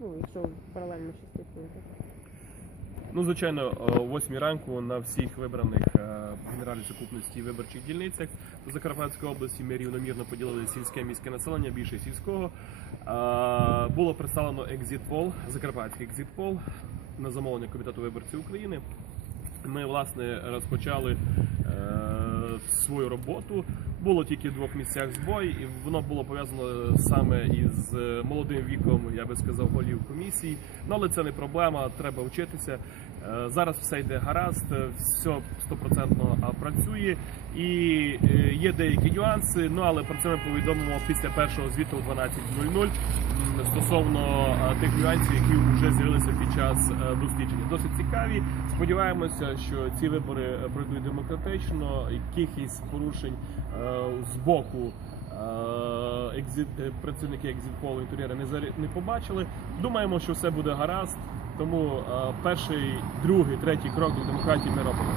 Ну, якщо паралельно ще слідкуєте. Ну, звичайно, о 8 ранку на всіх вибраних е, генеральній сукупності виборчих дільницях у Закарпатської області ми рівномірно поділили сільське міське населення, більше сільського. Е, Було представлено екзит-пол, закарпатський екзит-пол на замовлення Комітету виборців України. Ми власне розпочали е, свою роботу. Було тільки в двох місцях збой, і воно було пов'язано саме із е, молодим віком, я би сказав, голів комісій. Ну але це не проблема, треба вчитися. Е, Зараз все йде гаразд, е, все стопроцентно працює, і є деякі нюанси. Ну але про це ми повідомимо після першого звіту о 12.00 стосовно тих нюансів, які вже з'явилися під час е, дослідження. Досить цікаві. Сподіваємося, що ці вибори е, пройдуть демократично. Якихось порушень е, з боку екзит, працівники екзитполу інтер'єра не не побачили. Думаємо, що все буде гаразд. Тому перший, другий, третій крок до демократії ми робимо.